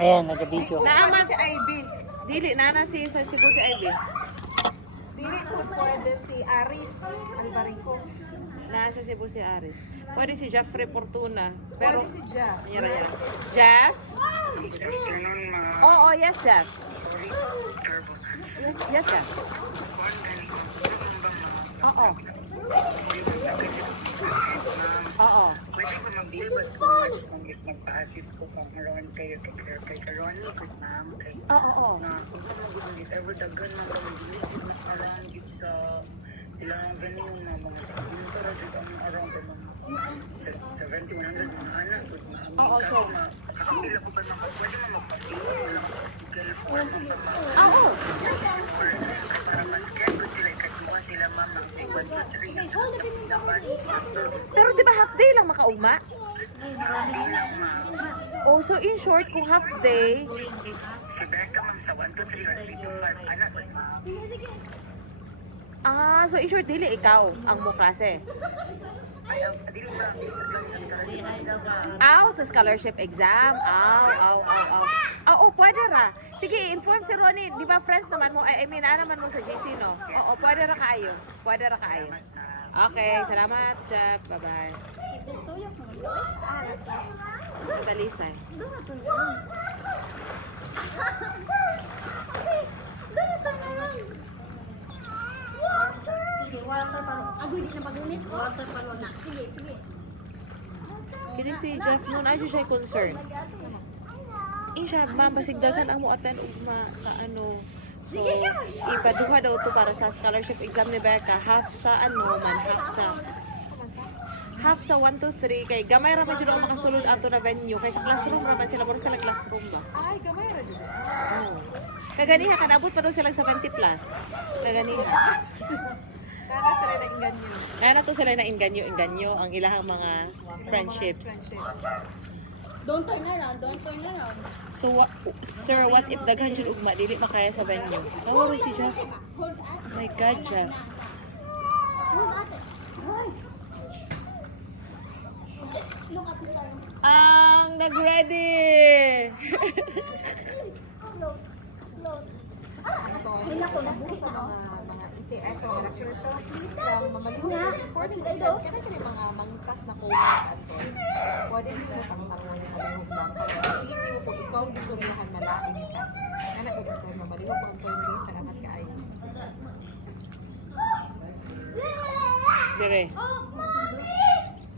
Ayan, nag-video. Naaman si Ivy. Dili, nana si sa Cebu si Ivy. Dili ko pwede si Aris Albarico. Nasa Cebu si Aris. Pwede si Jeffrey Fortuna. Pero, Pwede si Ja. ayan, ayan. Jeff? Good afternoon, mga Oo, yes, Jeff. Turbo. Yes, yes, Jeff. Oo. Oo. Pwede ba mag-ibat kung magpa-assist ko kung around kayo kay Karon, kung ma'am, kay Oo. na kung mag-ibat, ever dagan na mag-ibat na around it sa ilang ganyan na mga yung para dito ang around the 70, 100 mga anak, kung Oo, so. makakapila ko ba naman, pwede mo magpapila mo lang Oo. para mas kaya ko sila ikakuha sila ma'am ng 1, 2, 3 naman. Pero di ba half day lang makaugma? Oh, so in short, kung half day, Si Becca ma'am sa 1, 2, 3 or 3 to 5 anak ko ma'am. so in short, dili ikaw ang mo klase. Dili ba Aw, sa scholarship exam. Aw. Oo, pwede ra. Sige, inform si Ronnie. Di ba friends naman mo? I mean, naman mo sa GC, no? Oo, pwede ra kaayo. Pwede ra kaayo. Okay, salamat, Jeff. Bye-bye. Balisay. Agoy, di na magulit. Water pa na. Sige, sige. Kini si Jeff nun, ay siya concern. Siya, ma'am, basigdagan ang mo attend ugma sa ano. So, ipaduha daw to para sa scholarship exam ni Becca. Half sa ano man, half sa 1 to 3 kay gamay ra man jud ang makasulod ato na venue kay sa classroom ra man sila puro sila classroom ba. Ay, gamay ra dito. Kaganiha kanabot pa daw silang 70 plus. Kaganiha. Para sa rin ang ganyan. Kaya na to sila na inganyo ang ilahang mga friendships. Don't turn around, don't turn around. So, sir, what if daghan jud ugma dili makaya sa venue? Kawo si Jeff. Hold Oh ate. my God, Jeff. Hold ate. Hoy. Look at this time. Ang nag-ready! Float. Float. Wala ko nabuhos ako. Mga ITS o mga lecturers ka, please lang, mamaliw. 40% ka na kami mga mangkas na kulas ato. Pwede dito pang-harwan yung malihog lang. Kaya hindi mo kung ikaw gusto riyahan malain ka. Anak ko dito, mamaliw ko ang turn sa lahat ka ay. Dire.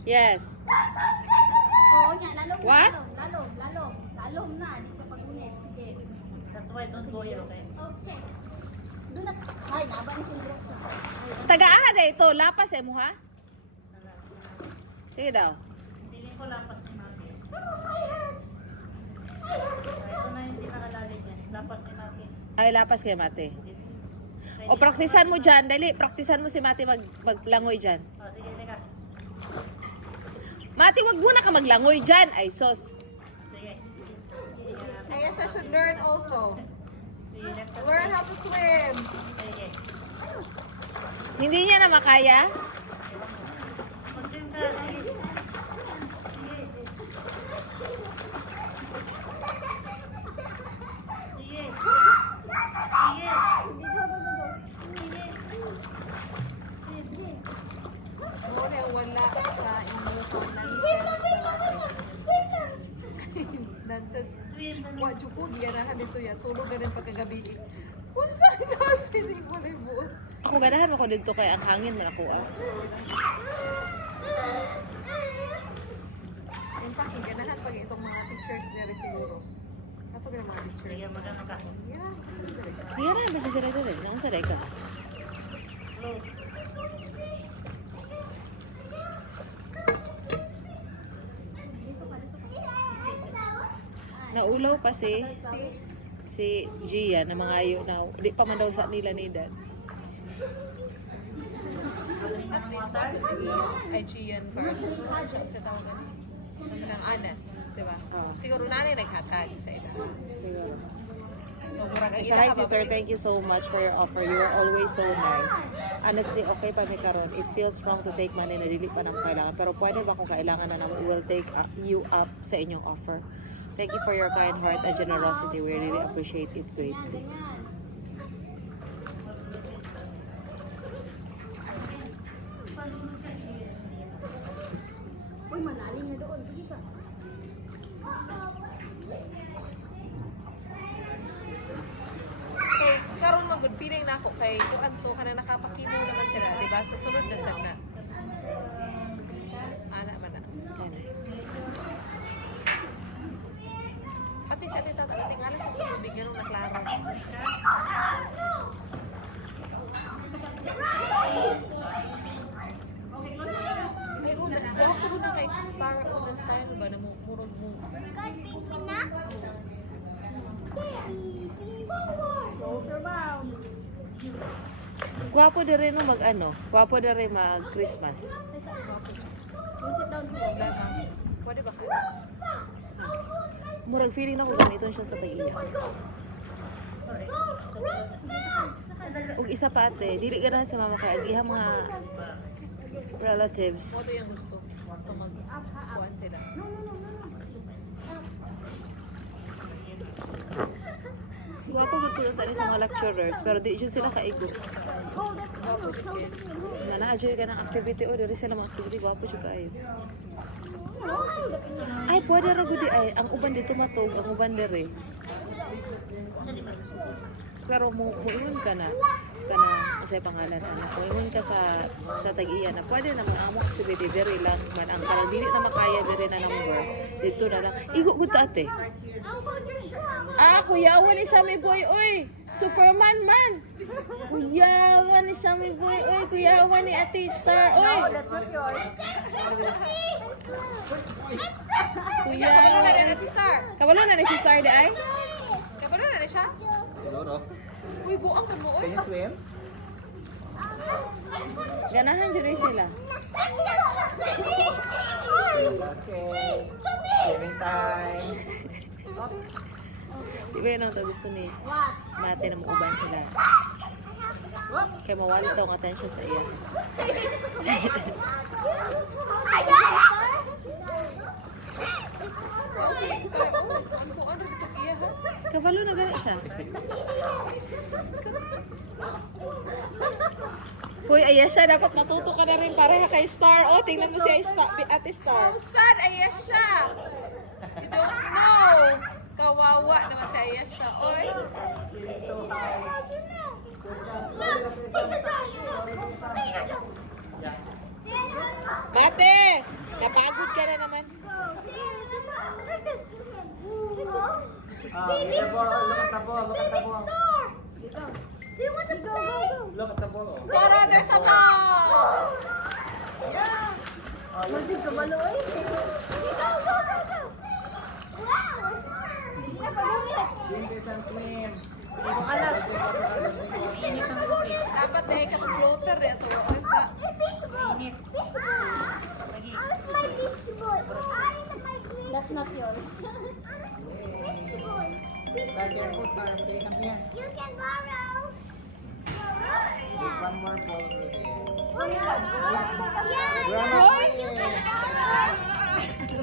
Yes. Oo nga, lalong. What? Lalong na. Dito pa pag-unit. Sige. That's why don't go here, okay? Okay. Doon na. Ay, naba ni Sindro. Taga-aha na ito. Lapas eh mo, ha? Sige daw. Piling ko lapas ni Maki. Ito na hindi nakalalit yan. Lapas ni Maki. Ay, lapas kay Mate. O, praktisan mo dyan. Dali, praktisan mo si Mate maglangoy dyan. O, sige, teka. Mate, wag muna ka maglangoy dyan. Ay, sos. Sige. Kaya siya should learn also. Sige, left us. Learn how to swim. Sige. Hindi niya na makaya. Mag-swim ka. Sige. Sige. Muna wala sa inyong nonsense na dances. Swim. Wa jukog ganahan dito ya tulog ganin pagkagabi. Unsa na sini mo na buot. Ako ganahan ako dito kay ang hangin man ako. In fact, ganahan pag itong mga teachers nila siguro. Ato na mga teachers. Sige, magano ka. Yeah, Kaya na, basta sila dito. Nang sa ka. Float. Naulaw pa si Gia na mga ayo na. Di pa man daw sa nila ni Dad. at least para sa Aegean card. Sa tawagan ng honest, di ba? Siguro nanay naghatag sa ila. So, murag ang So, hi sister, thank you so much for your offer. You are always so nice. Honestly, okay pa mi karon. It feels wrong to take money na dili pa namo kailangan. Pero pwede ba kung kailangan na namo, we will take you up sa inyong offer. Thank you for your kind heart and generosity. We really appreciate it greatly. Uy, malalim na doon. Sige ka. Okay, karon mo good feeling na ako kay kuan to kana nakapakimo naman sila, di ba? Sa sunod na sad na. Ana man na. Pati sa atin tata tingala sa tubig ganun na klaro. May una, ako ko na kay star on the style ba na murog mo. Gwapo na rin mag ano, gwapo na rin mag Christmas. Sit down here. Pwede ba ka? Murag feeling ako ganito siya sa tag-iya. Ug isa pa ate, dili ganahan sa mama kay agiha mga relatives. Mo yung gusto. Ito mag-kuhan sila. Gwapo gud pud tani sa mga lecturers, pero di jud sila kaigo. Hold it. Hold it. Nga naa jud ka ng activity o diri sila mga activity gwapo jud kaayo. Ay, pwede ra gud di ay ang uban dito matog, ang uban diri. Pero muingon ka na sa pangalan ano. Muingon ka sa tag-iya na pwede na mga amo activity diri lang man ang karang dili na makaya diri na number. Dito na lang. Igo gud ta ate. Kuyawan ni Sammy Boy, oy! Superman man! Kuyawan ni Sammy Boy, oy! Kuyawan ni Ate Star, oy! That's not yours. Kuyawan Kabalo na si Star. Kabalo na ni si Star di ay? Kabalo na siya. Siguro. Uy, buang ka mo. Can you swim? Ganahan dyan rin sila. Okay. Swimming time. Di ba yun ang to gusto ni Mate na mauban sila? Kaya mawala daw ang attention sa iya. Kabalo na gano'n siya. Hoy, ayan siya. Dapat matuto ka na rin para kay Star. Oh, tingnan mo si Ate Star. Saan ayas siya? You don't know. Kawawa naman si ayas siya. Oy. Mate! Napagod ka na naman. Baby star! Look at the ball. Look at the Baby ball. star! Do you want to stay? Look at the ball. Toro, there's a ball. Yeah. Magic ka ba, Loy? Go, go, go, go! Wow! Napagungit! Swim, kiss and swim. Dapat eh, katong floater eh. Ito, oy pa. My beach boy. That's not yours. Star, careful, Star. Okay, come here. You can borrow. There's one more ball over there. Yeah. Grandma, Boy, swim. you can borrow.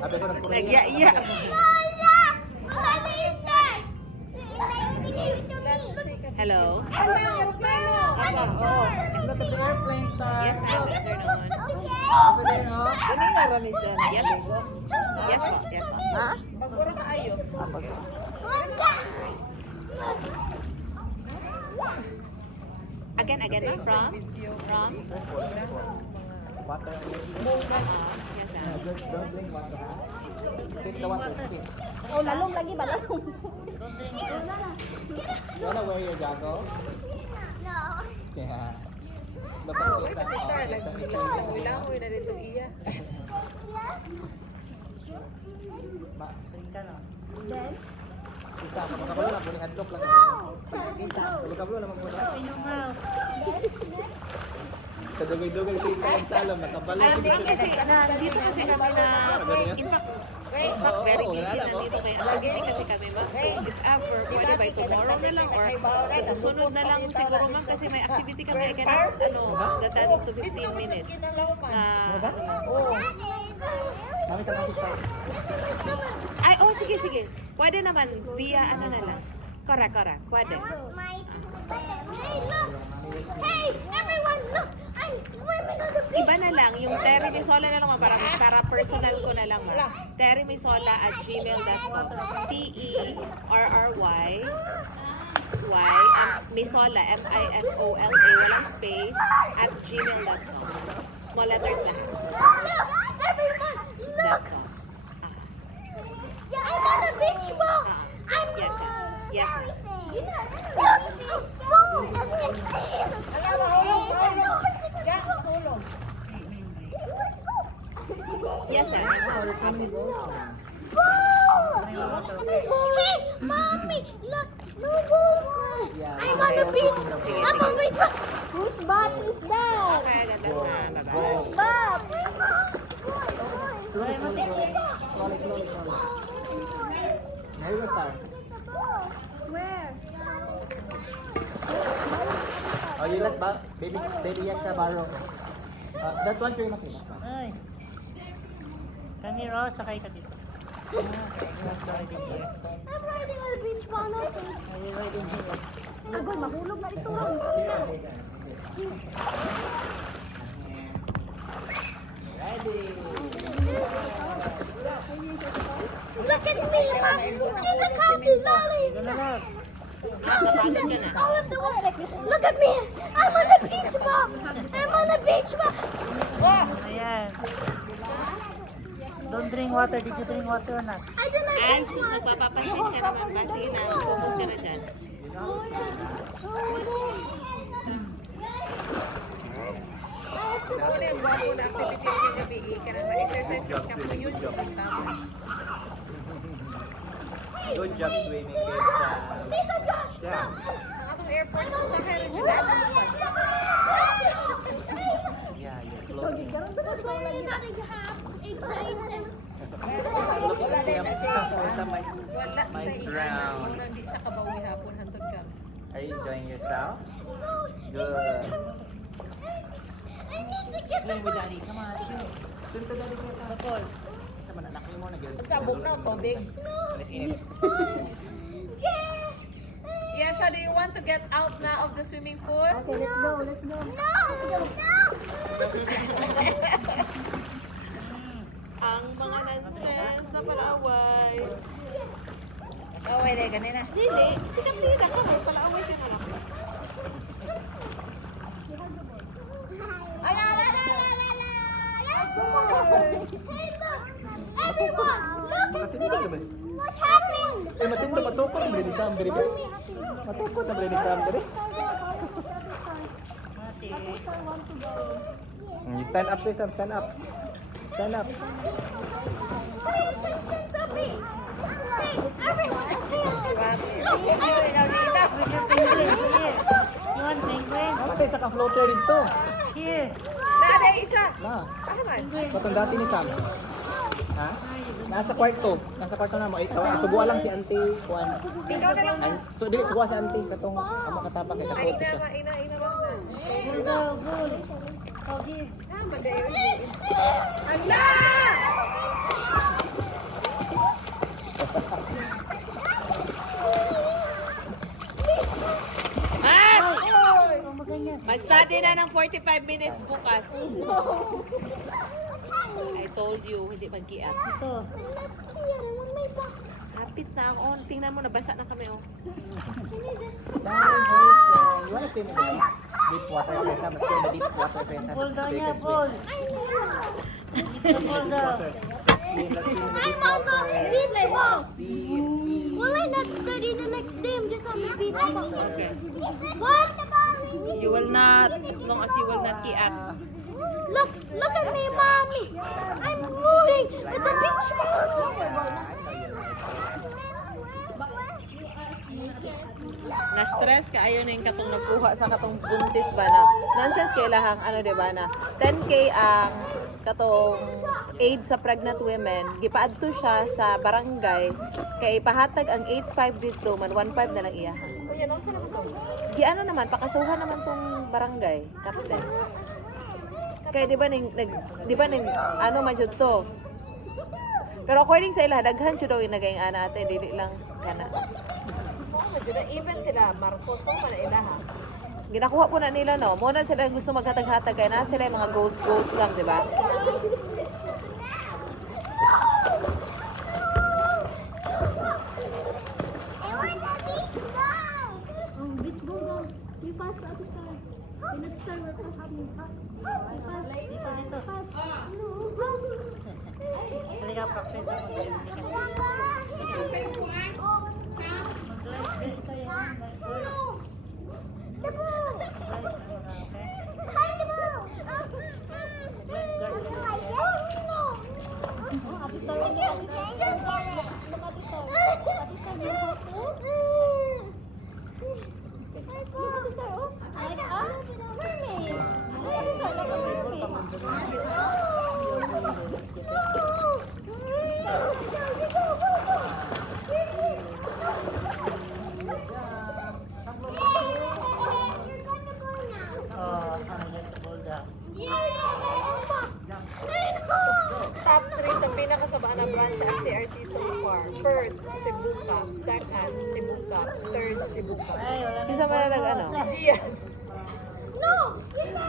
Sabi ko nagpuro Nagya-iya. Lola! Lola, is that? Hello? Look at the airplane, Star. Yes, ma'am. Yes, sir, naman. Over there, oh. Yes, yes, ma'am. Yes, ma'am. Pagpuro ka ayo. Again, ma'am. From? Water. Yes, ma'am. Don't blink water, ha? Take the water, skip. Oh, lalong lagi ba? Lalong. You wanna wear your goggles? No. Yeah. Look at this. Kasi Star, nag-ulangoy na dito iya. Then? Isa, makakabalo na, buling hadlok lang. Kabalo naman po na. Kadugay-dugay sa isang salom, nakabalo. Dito kasi kami na, in fact, very busy na dito kaya activity kasi kami ma. If ever, pwede by tomorrow na lang or sa susunod na lang siguro ma'am kasi may activity kami again the 10 to 15 minutes. Mami ka na si Star. Ay, oh, sige, sige. Pwede naman via ano na lang. Correct. Pwede. Hey, look! Hey, everyone, look! I'm swimming on the beach! Iba na lang, yung Terry Misola na lang, para personal ko na lang. terrymisola@gmail.com. TERRY Misola, MISOLA, walang space, @gmail.com. Small letters lahat. Look! Everyone, look! .com. I'm on the beach ball! I'm Yes, sir. Yes, sir. Look! Boom! Yes, sir. Yes, sir. Hey, mommy, look! No ball! I'm on the beach! I'm on the beach! Whose butt is that? Okay, ganda na. Bye-bye. Whose butt? Slowly. There you go, Star. Where? Oh, you let baby Yasha borrow. That one kayo makita. Ay. Kami raw, sakay ka dito. I'm riding on the beach ball. Agol, mahulog na ito. Look at me, Mom. Look at the candy lolly. All of the water like this. Look at me. I'm on the beach ball. I'm on the beach ball. Ayan. Don't drink water. Did you drink water or not? I did not Ay, sus, nagpapapansin ka naman ba? Sige na, focus ka na dyan. Ako na yung bago na activity yung gabi ka na ma-exercise ka po yun yung tapos. Good job swimming, kids. Tito Josh. Yeah. Ang atong airport sa Herod yung Yeah, you're floating. That's why I'm not excited. wala din na siya. Wala sa my... Wala sa drown. ina. Muna hindi siya kabawi hapon hantod ka. Are you enjoying yourself? Good. I need to get the ball. Daddy, come on. Doon to Daddy ka. Paul. Sa manalaki mo na yun. Sabog na tubig. Init. Yasha, do you want to get out now of the swimming pool? Okay, let's go. No. Ang mga nonsense na palaaway. Oh, wait, ganina. Dili, si Katrina ka mo, palaaway siya na Hey, look. Everyone, look. What happened? Eh, matindi matukod ang Brady Sam, Brady. Matukod ang Brady Sam, Brady. You stand up, please, Sam. Stand up. Stand up. Pay attention to me. Hey, everyone, pay attention. Look, You want penguin? Matay sa ka-floater dito. Here. Nada, isa. Na. Pahaman. Batong dati ni Sam. Ha? Nasa kwarto. Nasa kwarto na mo. Suguan lang si Auntie Juan. Ikaw na lang. Ay, so dili suguan si Auntie katong amo katapang kay katroto siya. Ina lang na. Here go, go. Oh, here. Ah, madaya. Ala! Mag-study na ng 45 minutes bukas. I told you, hindi mag-iat. Ito. Hapit na ako. Tingnan mo, nabasa na kami. Oh. You wanna swim in the deep water kaya Sam? Let's go in the deep water kaya Sam. Pull down So you niya, can pull. swim. Pull down. Let's swim in the deep I'm on the water. beach ball. Deep. Will I not study the next day? I'm just on the beach ball. Okay. What? You will not, as long as you will not kiat. Look at me, mommy. I'm moving with the beach ball. Na-stress ka, ayaw na yung katong nagkuha sa katong buntis ba na. Nonsense kay lahang, ano diba na, 10K ang katong aid sa pregnant women. Gipaadto siya sa barangay, kay ipahatag ang 8.5 dito, man 1.5 na lang iyahan. O yan, ano sa naman to? Di ano naman, pakasuhan naman tong barangay, captain. Kaya di ba ning ano man jud to. Pero according sa ila, daghan siya daw yung naging ana ate, dili lang kana. Even sila, Marcos, kung pa na ilaha. Ginakuha po na nila, no? Muna sila gusto maghatag-hatag, kaya na sila yung mga ghost lang, di ba? I want a beach ball. Oh, beach ball daw. You pass the other side. Pinag star mo pass mo. Pass. No. Halika, practice ako. Mag-like kayo. The ball. Okay? Hi, the ball. Oh, let's go down. Top 3 sa pinakasabaan na branch sa FTRC so far. First, Cebuca. Second, Cebuca. Third, Cebuca. Isa man na ano? Si Gian.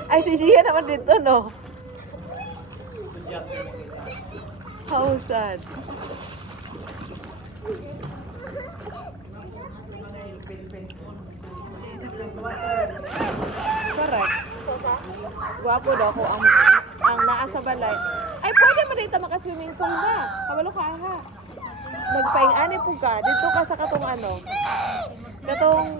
Ay, si Gia naman dito, no? How sad. Correct. So, sa? Gwapo daw ako ang naa sa balay. Ay, pwede mo dito maka-swimming pool na. Kabalo ka, ha? Nagpaing-ani po ka. Dito ka sa katong ano. Katong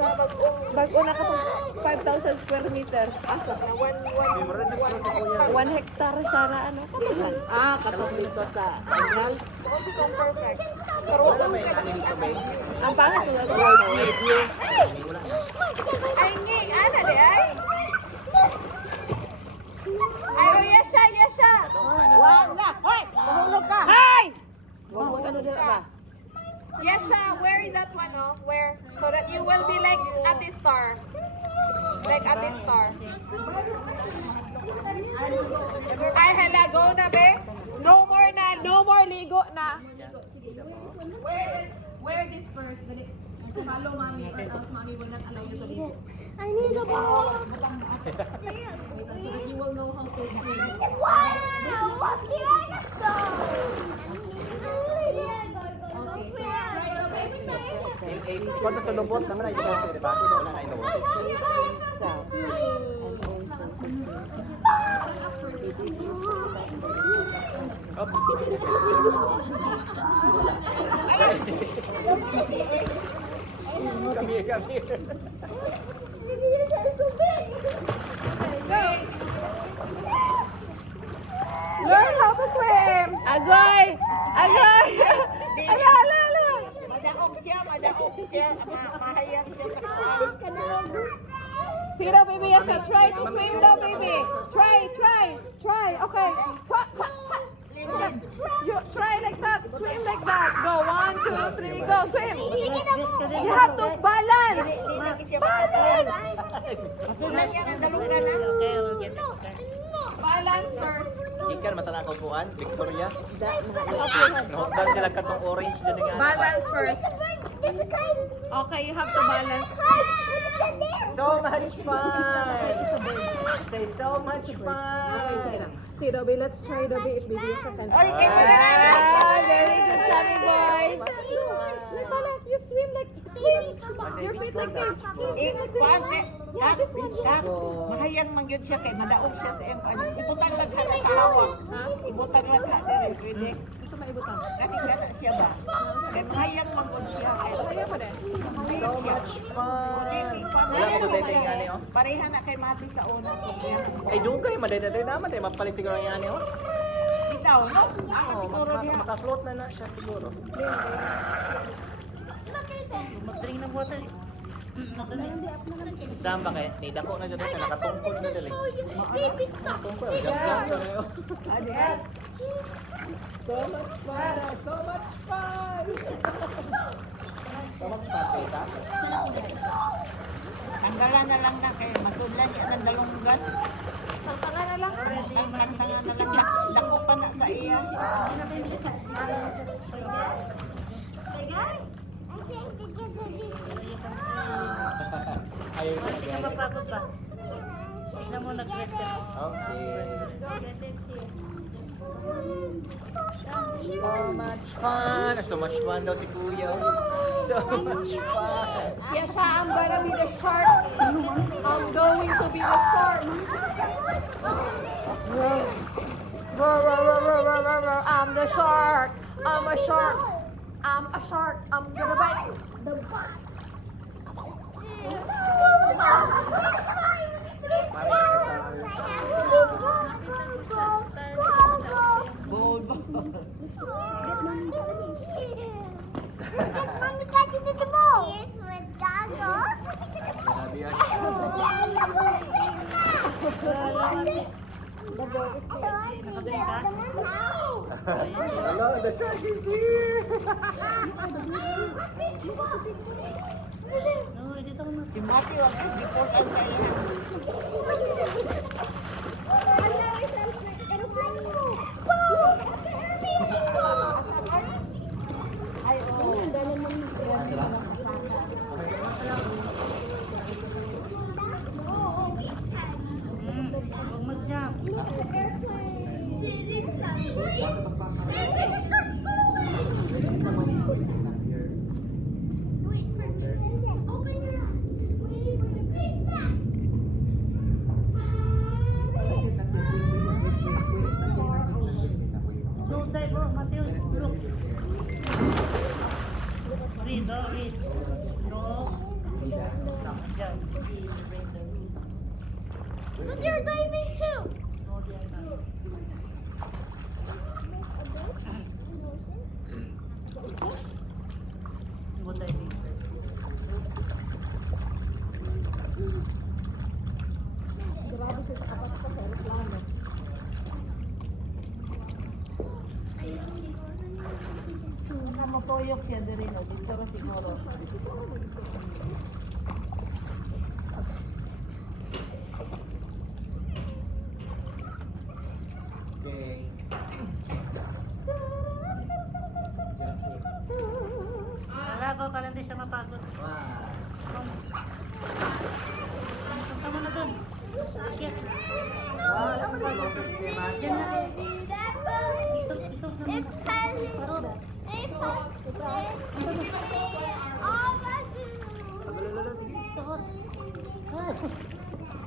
bag-o na katong 5,000 square meters. Asa na 1 1 hectare siya na ano. Kamulan. Katong dito sa Angel. Kung si kong perfect. Pero wala mo ka Ang pangit yung world view. Ay, nging. Ana di ay. Ay, oh, yasha, yasha. Wala. Hoy, mahulog ka. Hi! Huwag mo ano dito ba? Yasha, wear that one, oh. Wear. So that you will be like Ate Star. Like Ate Star. Ay, hala, go na, be. No more na. No more ligo na. Wear this first. Dali. Follow mommy or else mommy will not allow you to ligo. I need a ball. So that you will know how to swim. Wow! What the Kung sa lubot naman ay dito, di ba? Wala na ito. South. And also Kami. Learn how to swim. Agoy! Agoy! Ala, ala, ala! Madaog siya. Mahayag siya sa kuwan. Sige daw, baby, Yasha. Try to swim daw, baby. Try. Okay. You try like that. Swim like that. Go. 1, 2, 3. Go. Swim. You have to balance. Balance. Kulang yan ang dalugan na. Okay, we'll get it. Okay. Balance first. Ikan matanakaw kuan, Victoria. Nahukdan sila katong orange dyan nga. Balance first. This is kind. Okay, you have to balance. So much fun! Say so much fun! See, Dobby, let's try Dobby if baby siya can. Ay, Ah, very good, Sammy boy. Like balance, you swim like swim. Your feet like this. Mahayang mangyod siya kay madaog siya sa iyang ano. Ibutang lang ka na sa awak. Ibutang lang ka dere pwede. Gusto maibutang. Kani kana siya ba? Kay mahayang mangyod siya kay Kaya pa din. mahayang siya. Wala ko ba tayo nga niyo? Pareha na kay Mati sa una. Ay, doon kayo, madaday naman tayo. Mapalit siguro nga niyo. Ikaw, no? Ako siguro diha. Makafloat na siya siguro. Mag-drink ng water. Saan ba kayo? Nidako na dyan. Nakatungkod na dali. Baby, stop. Tungkod. Jump na kayo. Adi So much fun! So much fun! So much fun, tita. Tanggalan na lang na kay masudlan niya ng dalunggan. Tangtanga na lang. Tangtanga na lang. Dako pa na sa iya. Ayaw Hindi ka mapagod ba? Tingnan mo nag-get ka. Okay. So much fun daw si Kuya. So much fun. Yes, I'm gonna be the shark. I'm going to be the shark. I'm the shark. I'm a shark. I'm a shark. I'm gonna bite the butt. Bold. Mommy got you the ball. Cheers with goggles. Grabe yan. Hello, the shark is here! No, dito ko Si Mati wag kay deport ang sa iya. Ay, oh. huwag mag-jump. No, dive, oh, Matthew, look. Read, oh, read. No. Jump. But you're diving too. No, di ay na. Go diving. Namatoyok siya diri no dito ra siguro. Okay. Wala ko, kala hindi siya mapagod. Wow. Punta mo na dun. Akit. It's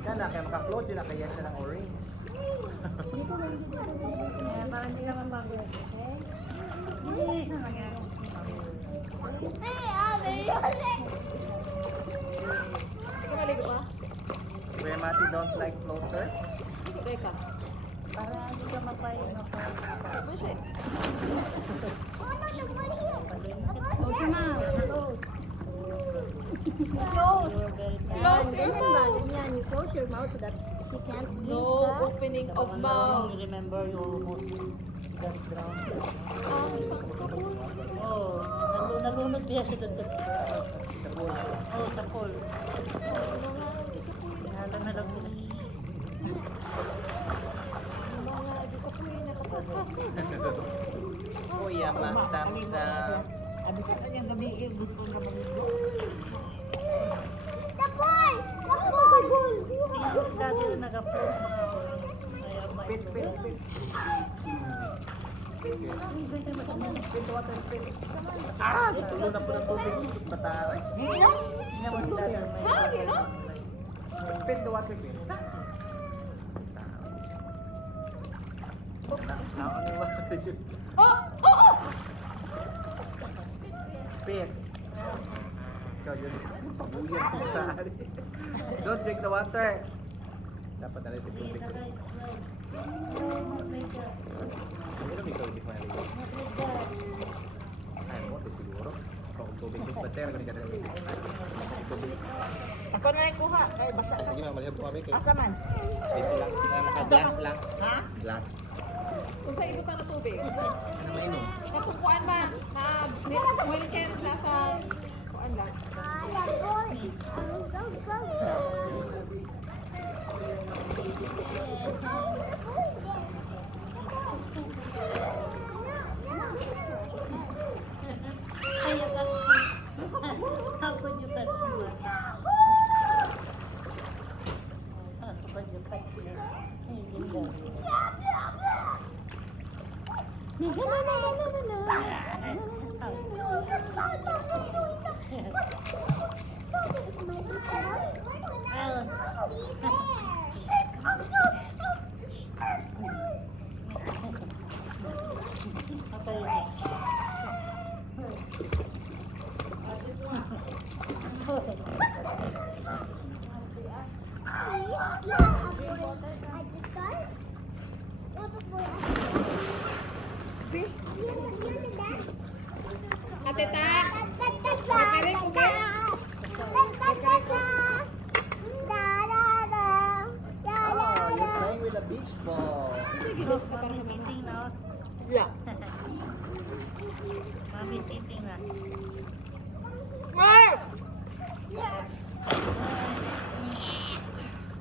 Kana kaya maka-float yun na kaya siya ng orange. Kaya parang hindi ka mapagod. Hindi, sa nangyari. Kuya Mati don't like floater? Para hindi ka mapahinga pa. Close na. You close your mouth so that she can't eat No the... opening of mouth. You remember you almost got drowned. Oh, nalunod niya siya doon sa pool. Oh, sa pool. Nalang nila. Kuya Masamsam. Abis na niyang gabi gusto na maligo. The ball! The ball! Yung dati na nag-upload mga kaya may Pit, pit, pit. Ah! Tulo na po ng tubig. Bata. Gino? Hindi naman sila yan. Ha, gino? Spin the water, please. Oh, oh, oh. Spin. Ikaw yun. Pabuyan ko sa ari. Don't drink the water. Dapat na rin yung tubig. Ano may ikaw hindi ko naligo? Ay mo, ito siguro. Kung tubig yung bater, kung hindi ka naligo. Tubig. Ako na yung kuha, kay basa ka. Sige ma'am, malihog ko kami kayo. Asa man? Dito lang. Naka-glass lang. Ha? Glass. Kung sa ibutan na tubig. Ano mainom? Katukuan ba? Na weekends nasa kuan lang. The ball is on the boat. How could you touch me? How could you touch me? Ate Ta, Oh, you're playing with a beach ball. Eating now. Yeah. Mommy's eating now.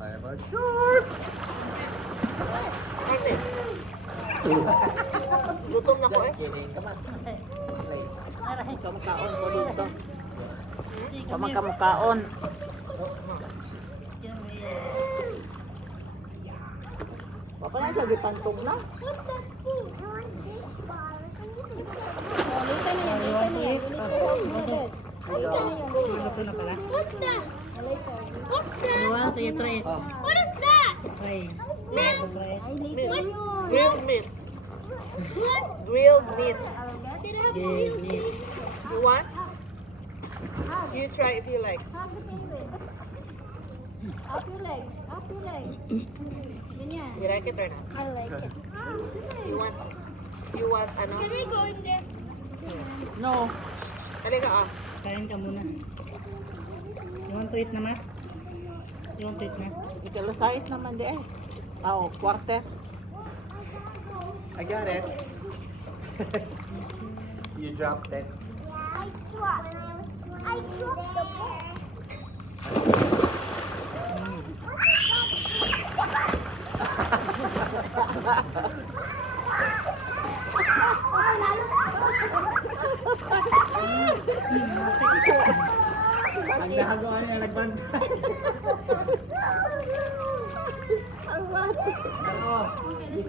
I have a shark. Ate. Gutom na ko eh. Kidding. Come on. Play. Aray. kamakaon ko dito. Come here. Kamakaon. Papa na sa gipantog na. What's that food? I want beach ball. Can you take What's that? What's You that? want to try it? What is that? Try. Meat. Try it. Grilled meat. What? Grilled meat. Did it have Yeah, real yeah. teeth? You want? You try if you like. Hug the penguin. Up your legs. Up your legs. Ganyan. You like it or not? I like it. You want? You want ano? Can we go in there? No. Halika ah. Kain ka muna. You want to eat na, ma? You want to eat na? Ikalo size naman di eh. Oh, quarter. I got it. You dropped it. I dropped the ball. Ang nahagawa niya nagbantay. Ako.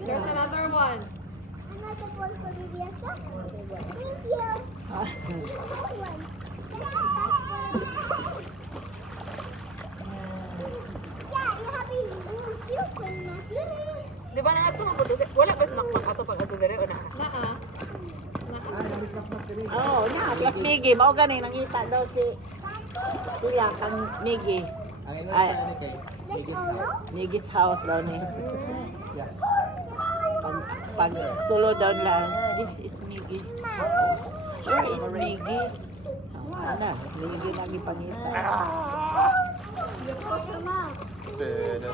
There's another one. Another one for Viviasa. Thank you. Another one. Yeah, you have a blue cucumber. Di ba na ato mabuto sa wala ba smakmak ato pag ato dire o na? Naa. Ah, namismakmak ka rin. Oh, na. Plus Miggy. Mao ganing nangita daw si Kuya kang Miggy. Ang ino Ay. sa ano kay Let's Miggy's all house. know. Miggy's house daw ni. Yeah. Pag solo down lang. This is Miggy. Where is Miggy? Ana, Miggy lagi pangita. You close your mouth. Pero.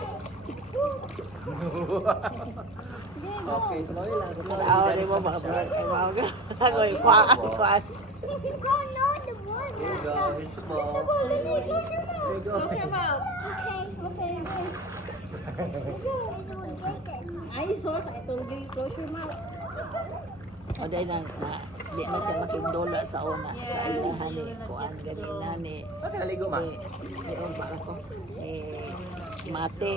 Okay, tuloy lang. Aw, di mo ba ba? Wow. Agoy kwa. Oh no, the one. Here you go. Here's the ball. Close your mouth. Here you go. Close your mouth. Okay, okay, I sauce, I told you, close your mouth. O dahil na di na siya makindula sa una. Sa ilahan ni kuan ganina ni Bakit naligo ma? meron ba ako? Mate.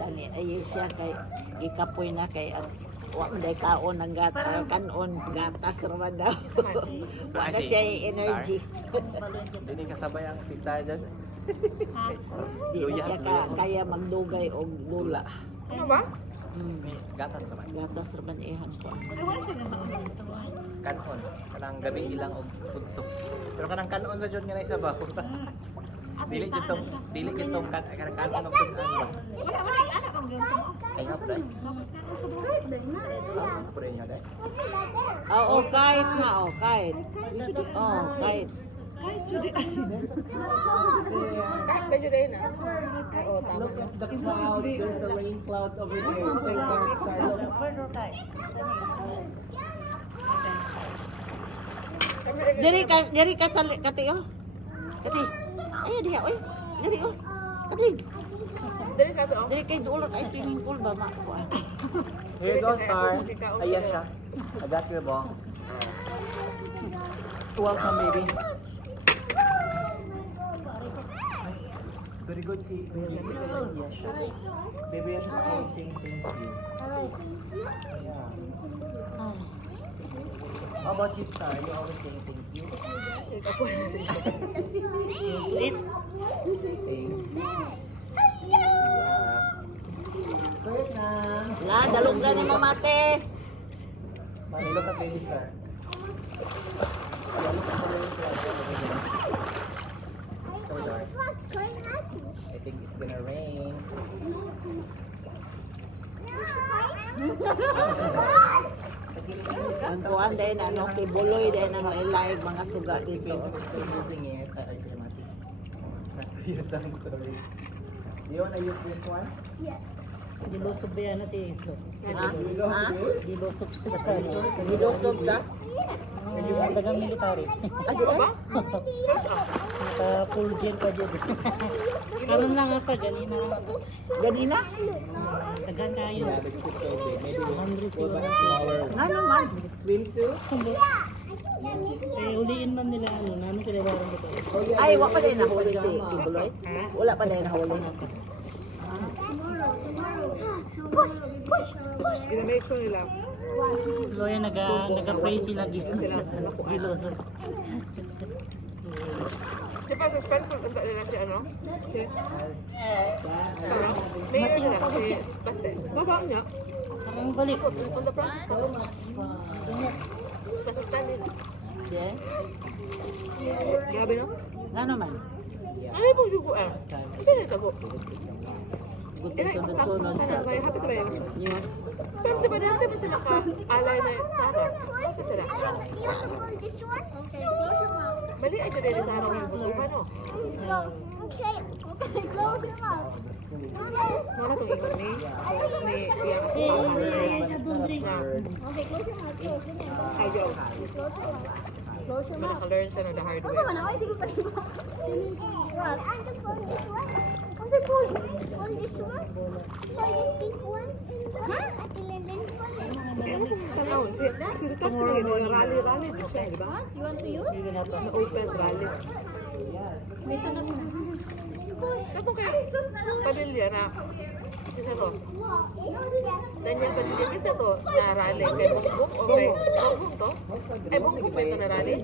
Lani ay siya kay ikapoy na kay at wa man day kaon ang gata kanon gatas raman daw. Wala siya yung energy. Hindi kasabay ang sista dyan. Di na siya kaya magdugay og gula. Ano ba? Gatas naman. Gatas raman ihang ko. Kanon. Kanang gabi ilang og tugtog. Pero kanang kanon ra jud nga na isa ba? Punta. Dili kitong kanang kanon og tugtog. Ay nga pala. Pwede niya dahil. Oo, kahit nga, kahit. Oo, kahit. Kahit medyo rin na. Oo, tama. Look at the clouds. There's the rain clouds over there. Say that, Silo. Diri ka sa kati oh. Kati. Ay diha oy. Diri oh. Kati. Dali sa ato oh. Diri kay duol kay swimming pool ba ma ko. Here you go, Star. Ayan siya. I got your ball. Welcome, baby. Very good si Baby Yasha. Baby Yasha is always saying thank you. Yeah. How about you, Star? You always saying thank you? Ikaw na siya. Eat. Correct na. La, dalunggan ni mamate. Look at Baby Star. So dark. I think it's gonna rain. Ang kuhan din, ano, kay Buloy din, ano, ilaig mga suga dito. Still using it. I automatic. Sorry. Do you wanna use this one? Dilusob ba yan na si Flo? Ha? Ha? Dilusob sa kanya. Nilusob sa? Yung dagang military. Adi ba? Naka full gel pa dyan. Karoon lang apa, ganina lang. Ganina? Dagan kayo. Yeah, because it's so big. Maybe we'll 100 go back siguro. to our Nga naman. swim suit. Eh, uliin man nila, ano, namin sila warang dito. Ay, wala pa din nahuli si Buloy. Wala pa din nahuli. Ginamake sure nila. Loya, nag-pray sila gilusob. Diba sa Spencer, punta nila si ano? Si... Mayor nila si Baste. Baba niya. Ang balik. On the process pa. Pasuspend nila. Yeah. Grabe no? Nga naman. Ano yung pagsugo eh? Kasi nito po. Good Ina, kayo ipatak sunod-sunod mo sa... sana. Kaya happy to ba yan? Yes. Pero diba dati ba sila ka-alay na sana? Kasi sila. Mali ay dyan din sa araw ng butuhan no? Mana itong ingon ni Pia kasi na ay Joe. Naka-learn siya na the hard way. Kaya mo kung tanawin, si Rita ko yun, rally din siya, di ba? Na-open rally. Ito kaya, pamilya na, isa to, Danyang pamilya, isa to, na rally, kay Bongbong o kay Bongbong to? Ay, Bongbong pa ito na rally?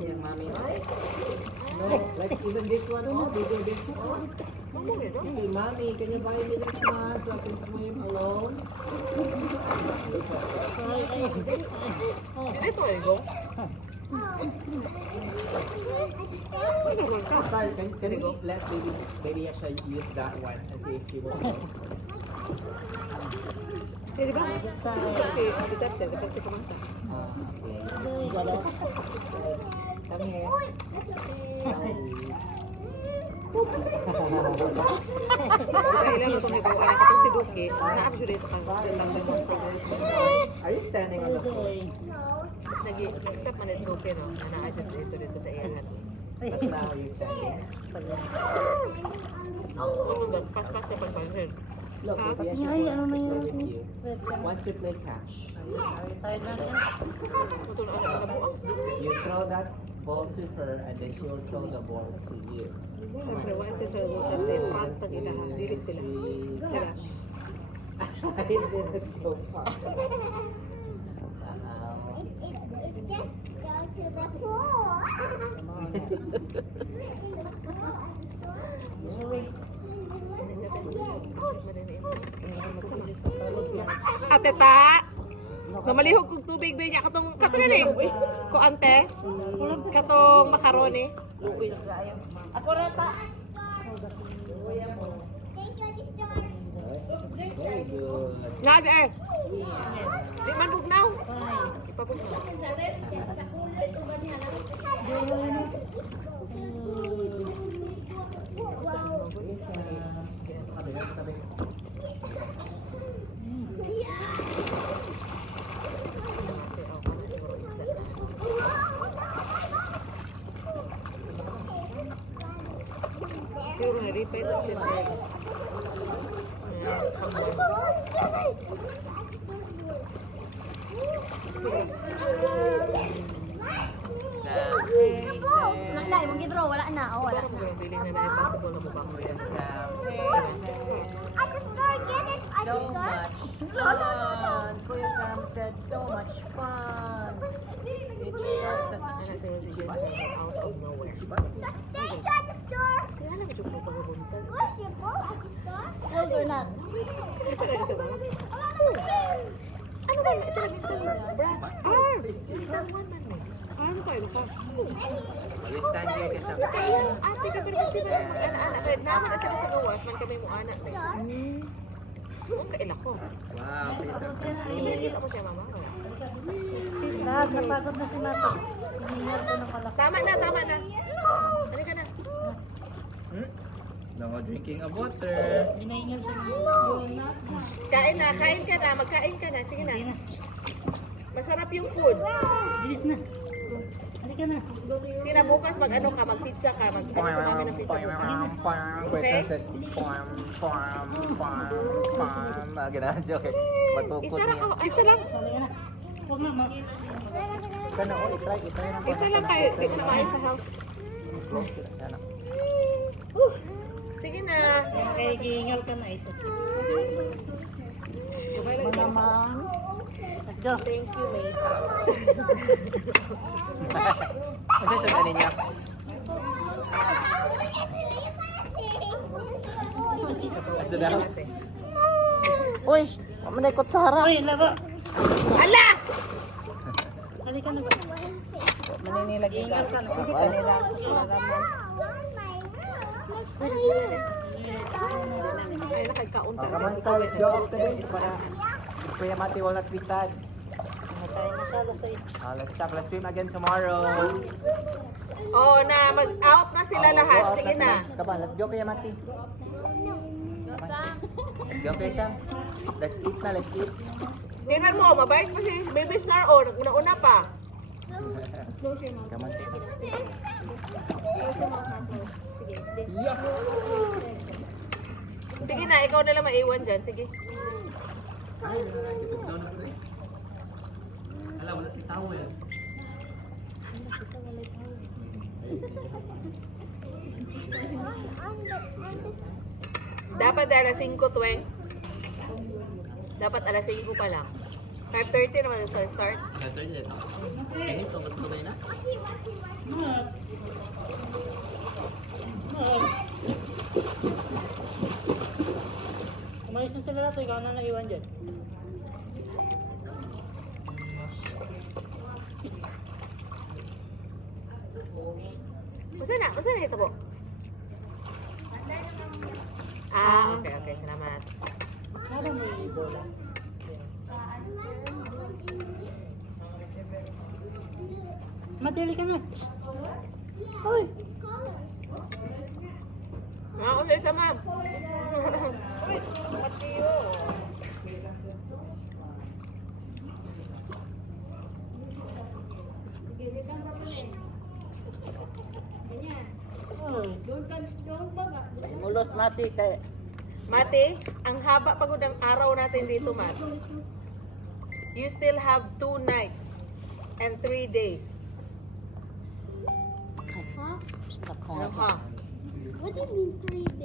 No, like even this one, oh, bigger this one. Bongbong ito? Hey, mommy, can you buy me this one so I can swim alone? Dito ay go. Ano naman ka? Sorry, can you let baby Yasha use that one and see if she will? Eh, di ba? Kasi, detective, kapag kumanta. Okay. Come here. Diba ilan itong nagawa anak itong si Duki, na-actually dito kang Are you standing on the floor? nag-accept man ito Duki, no? Na na-adjust dito sa iyahan. But now you're standing. Pas-pas na pagpansin. Look, baby Yasha wants to play with you. Wants to play catch. Matulog anak na buang si Duki. You throw that ball to her and then she will throw the ball to you. Siyempre, wala siya sa bukan, may front pag ilahan, dilig sila. Kaya, I didn't go far. Just go to the pool. Ate ta! Mamalihog kong tubig ba niya katong ni? Ko ante? Katong macaroni? Ako rata. Thank you, Sister. Very good. Nag eh! Di man bugnaw? Ipabugnaw. Siguro na ripay ito siya. na, imong gidraw, wala na. Oh, wala Wala mo na. yung feeling na impossible na mukha mo siya. I just start get it. I So just start. much fun. Kuya Sam said so much fun. Ano sa'yo si Jen out of nowhere. Thank you at the store. Kaya alam mo siya po pagkabuntan. Where's your bowl at the store? Filled or not? Hindi pa rin siya ba? Ano ba? Sarap sa kanila. Brad. Ano kayo? You stand here Kuya Sam. Ate, kapit sila mag-ana-ana. Kahit naman na sila sa gawas, man kami mo anak. Ang kaila ko. Wow, Kuya Sam. Nakita ko siya mama ko. Lahat, napagod na si Mato. Tama na, tama na. Halika na. No drinking of water. Hinahingal siya. Kain na, kain ka na, magkain ka na. Sige na. Masarap yung food. Bilis na. Halika na. Sige na, bukas mag-ano ka, mag-pizza ka, mag-ano sa mami ng pizza bukas. Kuya Sam said, Ganun, joke. Matupot Isa lang ka, isa lang. Halika na. Huwag na, ma. Ika na, itry na. Isa lang kayo, di ko na maayon sa house. Sige na. Kaya gihingal ka na, Isos. Naman. Let's go. Thank you, mate. Kasi sa niya. Asa daw? Uy, manay kutsara. Uy, laba. Ala! Halika na ba? Maninilag Gihingal ka na. Hindi ka nila. Ay, nakagkaunta. Come on, let's go today. Para Kuya Mati will not be sad. Tayo na siya, alas 6. Let's stop. Let's swim again tomorrow. Oo na, mag-out na sila lahat. Sige na. Come on, let's go Kuya Mati. Let's go Kuya Sam. Let's eat na, let's eat. Tingnan mo, mabait pa si Baby Star. O, nauna pa. Come on. Sige na, ikaw na lang maiwan dyan. Sige. Ay, ito daw na po eh. Alam, wala itaw eh. Dapat alas 5, Tweng. Dapat alas 5 pa lang. 5:30 naman ito start. Ito yun ito. Ini ito, ito ba yun na? Umalis na sila lahat, ikaw na naiwan dyan. Masa na ito po? Ah, okay, okay. Salamat. Para may bola. Matili ka na. Uy! Ah, okay, sama. Mulos mati kay Mati, ang haba pagod ang araw natin dito, Mat. You still have 2 nights and 3 days. Huh? Ano ka? What do you mean 3 days?